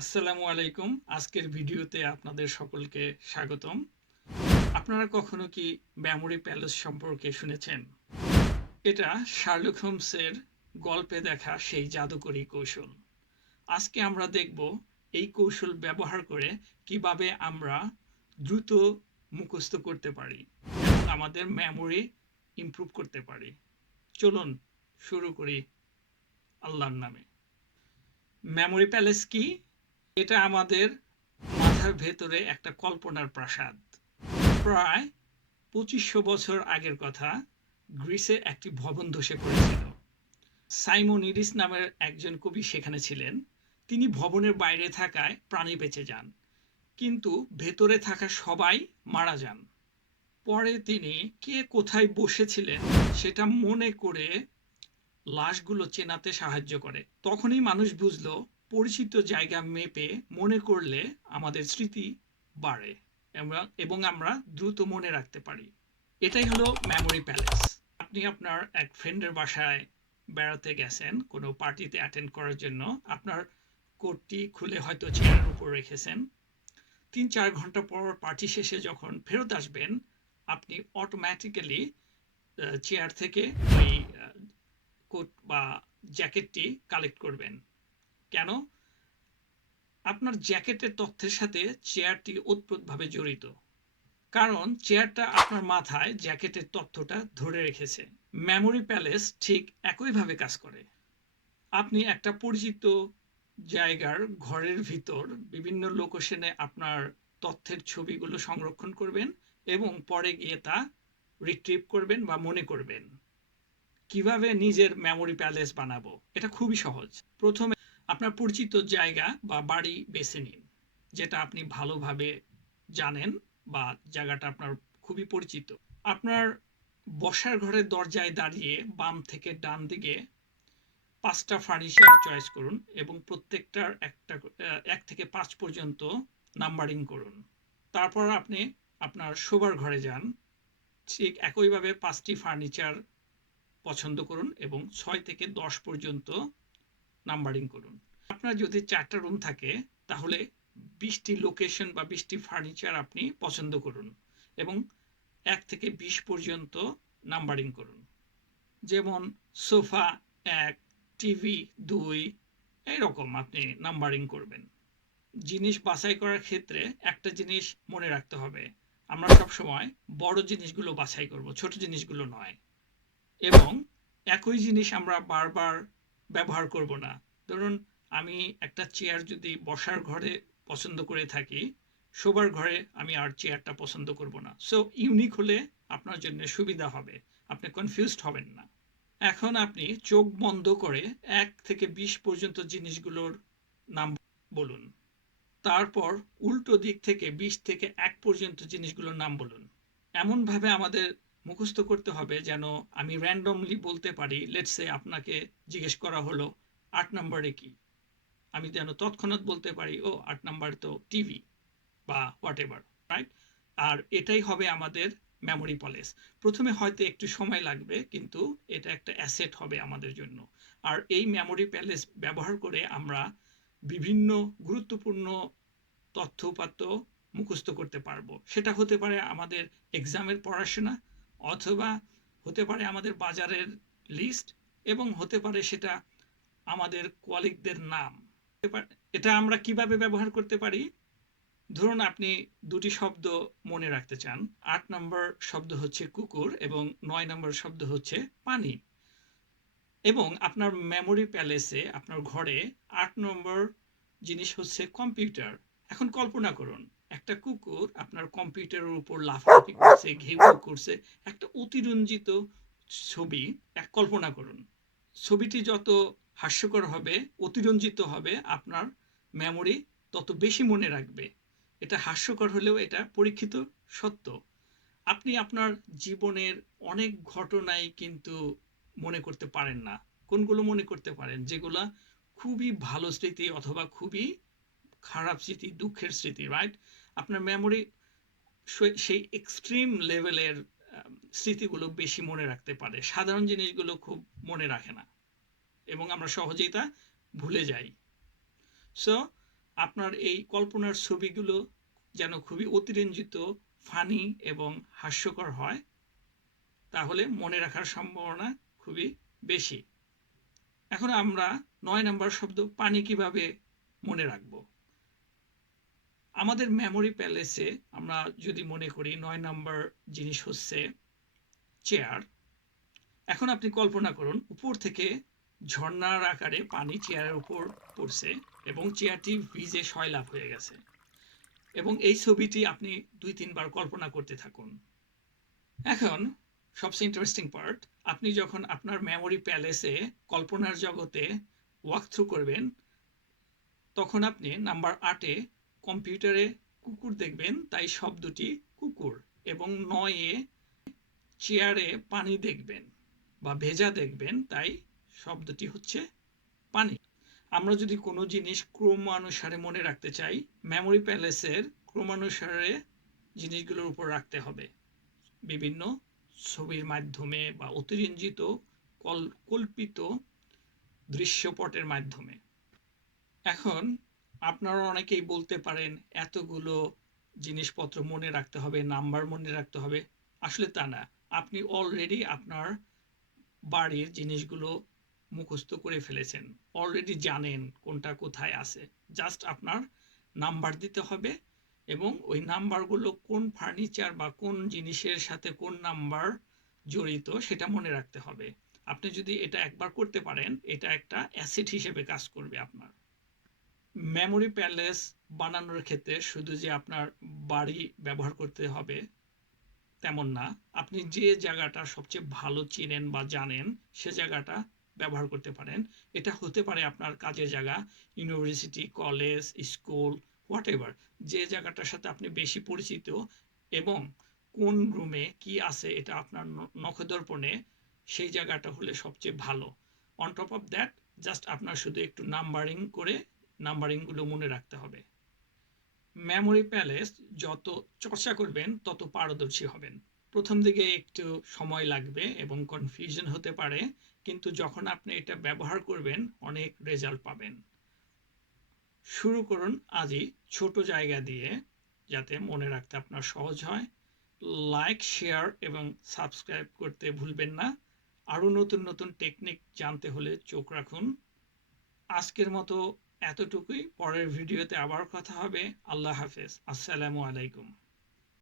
আসসালামু আলাইকুম। আজকের ভিডিওতে আপনাদের সকলকে স্বাগতম। আপনারা কখনো কি মেমোরি প্যালেস সম্পর্কে শুনেছেন? এটা শার্লক হোমসের গল্পে দেখা সেই জাদুকরী কৌশল। আজকে আমরা দেখব এই কৌশল ব্যবহার করে কীভাবে আমরা দ্রুত মুখস্থ করতে পারি আমাদের মেমোরি ইমপ্রুভ করতে পারি। চলুন শুরু করি আল্লাহর নামে। মেমোরি প্যালেস কি? এটা আমাদের মাথার ভেতরে একটা কল্পনার প্রাসাদ। প্রায় পঁচিশশো বছর আগের কথা গ্রিসে একটি ভবন ধসে পড়েছিল। সাইমোনিডিস নামের একজন কবি সেখানে ছিলেন। তিনি ভবনের বাইরে থাকায় প্রাণী বেঁচে যান, কিন্তু ভেতরে থাকা সবাই মারা যান। পরে তিনি কে কোথায় বসেছিলেন সেটা মনে করে লাশগুলো চেনাতে সাহায্য করে। তখনই মানুষ বুঝলো পরিচিত জায়গা মেপে মনে করলে আমাদের স্মৃতি বাড়ে এবং- আমরা দ্রুত মনে রাখতে পারি। এটাই হলো মেমোরি প্যালেস আপনি আপনার এক ফ্রেন্ডের বাসায় বেড়াতে গেছেন, কোনো পার্টিতে অ্যাটেন্ড করার জন্য। আপনার কোটটি খুলে হয়তো চেয়ারের উপর রেখেছেন। তিন চার ঘণ্টা পর পার্টি শেষে যখন ফেরত আসবেন, আপনি অটোমেটিক্যালি চেয়ার থেকে ওই কোট বা জ্যাকেটটি কালেক্ট করবেন। কেন? আপনার জ্যাকেটের তথ্যের সাথে চেয়ারটি ওতপ্রোতভাবে জড়িত। কারণ চেয়ারটা আপনার মাথায় জ্যাকেটের তথ্যটা ধরে রেখেছে। মেমোরি প্যালেস ঠিক একইভাবে কাজ করে। আপনি একটা পরিচিত জায়গার ঘরের ভিতর বিভিন্ন লোকেশনে আপনার তথ্যের ছবিগুলো সংরক্ষণ করবেন এবং পরে গিয়ে তা রিট্রিভ করবেন বা মনে করবেন। কীভাবে নিজের মেমোরি প্যালেস বানাবো? এটা খুবই সহজ। প্রথমে আপনার পরিচিত জায়গা বা বাড়ি বেছে নিন, যেটা আপনি ভালোভাবে জানেন বা জায়গাটা আপনার খুবই পরিচিত। আপনার বসার ঘরের দরজায় দাঁড়িয়ে বাম থেকে ডান দিকে পাঁচটা ফার্নিচার চয়েস করুন এবং প্রত্যেকটার একটা এক থেকে পাঁচ পর্যন্ত নাম্বারিং করুন। তারপর আপনি আপনার শোবার ঘরে যান, ঠিক একইভাবে পাঁচটি ফার্নিচার পছন্দ করুন এবং ছয় থেকে দশ পর্যন্ত নাম্বারিং করুন। আপনার যদি চারটা রুম থাকে, তাহলে বিশটি লোকেশন বা বিশটি ফার্নিচার আপনি পছন্দ করুন এবং এক থেকে বিশ পর্যন্ত নাম্বারিং করুন। যেমন সোফা এক, টিভি দুই এইরকম আপনি নাম্বারিং করবেন। জিনিস বাছাই করার ক্ষেত্রে একটা জিনিস মনে রাখতে হবে, আমরা সবসময় বড় জিনিসগুলো বাছাই করব, ছোট জিনিসগুলো নয়। এবং একই জিনিস আমরা বারবার ব্যবহার করব না। ধরুন, আমি একটা চেয়ার যদি বসার ঘরে পছন্দ করে থাকি, শোবার ঘরে আমি আর চেয়ারটা পছন্দ করব না। সো ইউনিক হলে আপনার জন্য সুবিধা হবে। আপনি কনফিউজড হবেন না। এখন আপনি চোখ বন্ধ করে এক থেকে বিশ পর্যন্ত জিনিসগুলোর নাম বলুন। তারপর উল্টো দিক থেকে বিশ থেকে এক পর্যন্ত জিনিসগুলোর নাম বলুন। এমনভাবে আমাদের মুখস্থ করতে হবে যেন আমি র্যান্ডমলি বলতে পারি লেটসে আপনাকে জিজ্ঞেস করা হলো, আট নম্বরে কি? আমি যেন তৎক্ষণাৎ বলতে পারি, ও, আট নম্বর তো টিভি বা হোয়াট এভার রাইট আর এটাই হবে আমাদের মেমোরি প্যালেস প্রথমে হয়তো একটু সময় লাগবে, কিন্তু এটা একটা অ্যাসেট হবে আমাদের জন্য। আর এই মেমোরি প্যালেস ব্যবহার করে আমরা বিভিন্ন গুরুত্বপূর্ণ তথ্য উপাত্ত মুখস্থ করতে পারব। সেটা হতে পারে আমাদের এক্সামের পড়াশোনা অথবা হতে পারে আমাদের বাজারের লিস্ট এবং হতে পারে সেটা আমাদের কোয়ালিকদের নাম। এটা আমরা কীভাবে ব্যবহার করতে পারি? ধরুন আপনি দুটি শব্দ মনে রাখতে চান। আট নম্বর শব্দ হচ্ছে কুকুর এবং নয় নম্বর শব্দ হচ্ছে পানি। এবং আপনার মেমোরি প্যালেসে আপনার ঘরে আট নম্বর জিনিস হচ্ছে কম্পিউটার এখন কল্পনা করুন একটা কুকুর আপনার কম্পিউটারের উপর লাফালাফি করছে, ঘেউ করছে, একটা অতিরঞ্জিত ছবি, এক কল্পনা করুন। ছবিটি যত হাস্যকর হবে, অতিরঞ্জিত হবে, আপনার মেমোরি তত বেশি মনে রাখবে। এটা হাস্যকর হলেও এটা পরীক্ষিত সত্য। আপনি আপনার জীবনের অনেক ঘটনাই কিন্তু মনে করতে পারেন না। কোনগুলো মনে করতে পারেন? যেগুলা খুবই ভালো স্মৃতি অথবা খুবই খারাপ স্মৃতি, দুঃখের স্মৃতি রাইট আপনার মেমোরি সেই এক্সট্রিম লেভেলের স্মৃতিগুলো বেশি মনে রাখতে পারে। সাধারণ জিনিসগুলো খুব মনে রাখে না। এবং আমরা সহজেই তা ভুলে যাই। সো আপনার এই কল্পনার ছবিগুলো যেন খুবই অতিরঞ্জিত ফানি এবং হাস্যকর হয়, তাহলে মনে রাখার সম্ভাবনা খুবই বেশি। এখন আমরা নয় নাম্বার শব্দ পানি কীভাবে মনে রাখব? আমাদের মেমোরি প্যালেসে আমরা যদি মনে করি নয় নাম্বার জিনিস হচ্ছে চেয়ার এখন আপনি কল্পনা করুন উপর থেকে ঝর্ণার আকারে পানি চেয়ারের উপর পড়ছে এবং চেয়ারটি ভিজে সয়লাভ হয়ে গেছে এবং এই ছবিটি আপনি দুই তিনবার কল্পনা করতে থাকুন। এখন সবচেয়ে ইন্টারেস্টিং পার্ট আপনি যখন আপনার মেমোরি প্যালেসে কল্পনার জগতে ওয়াক থ্রু করবেন, তখন আপনি নাম্বার আটে কম্পিউটারে কুকুর দেখবেন, তাই শব্দটি কুকুর এবং নয়ে চেয়ারে পানি দেখবেন বা ভেজা দেখবেন, তাই শব্দটি হচ্ছে পানি। আমরা যদি কোনো জিনিস ক্রমানুসারে মনে রাখতে চাই, মেমোরি প্যালেসের ক্রমানুসারে জিনিসগুলোর উপর রাখতে হবে। বিভিন্ন ছবির মাধ্যমে বা অতিরঞ্জিত, কল, কল্পিত দৃশ্যপটের মাধ্যমে। এখন আপনারা অনেকেই বলতে পারেন, এতগুলো জিনিসপত্র মনে রাখতে হবে, নাম্বার মনে রাখতে হবে। আসলে তা না। আপনি অলরেডি আপনার বাড়ির জিনিসগুলো মুখস্থ করে ফেলেছেন। অলরেডি জানেন কোনটা কোথায় আছে। জাস্ট আপনার নাম্বার দিতে হবে এবং ওই নাম্বারগুলো কোন ফার্নিচার বা কোন জিনিসের সাথে কোন নাম্বার জড়িত সেটা মনে রাখতে হবে। আপনি যদি এটা একবার করতে পারেন, এটা একটা অ্যাসিড হিসেবে কাজ করবে আপনার। মেমোরি প্যালেস বানানোর ক্ষেত্রে শুধু যে আপনার বাড়ি ব্যবহার করতে হবে, তেমন না। আপনি যে জায়গাটা সবচেয়ে ভালো চিনেন বা জানেন, সে জায়গাটা ব্যবহার করতে পারেন। এটা হতে পারে আপনার কাজের জায়গা university college school whatever যে জায়গাটার সাথে আপনি বেশি পরিচিত এবং কোন রুমে কি আছে এটা আপনার নখদর্পণে সেই জায়গাটা হলে সবচেয়ে ভালো। On top of that just আপনার শুধু একটু নাম্বারিং করে নাম্বারিংগুলো মনে রাখতে হবে। মেমোরি প্যালেস যত চর্চা করবেন, তত পারদর্শী হবেন। প্রথম দিকে একটু সময় লাগবে এবং কনফিউশন হতে পারে, কিন্তু যখন আপনি এটা ব্যবহার করবেন, অনেক রেজাল্ট পাবেন। শুরু করুন আজই ছোট জায়গা দিয়ে, যাতে মনে রাখতে আপনার সহজ হয়। লাইক শেয়ার এবং সাবস্ক্রাইব করতে ভুলবেন না। আরও নতুন নতুন টেকনিক জানতে হলে চোখ রাখুন। আজকের মতো এতটুকুই। পরের ভিডিওতে আবার কথা হবে। আল্লাহ হাফেজ। আসসালামু আলাইকুম।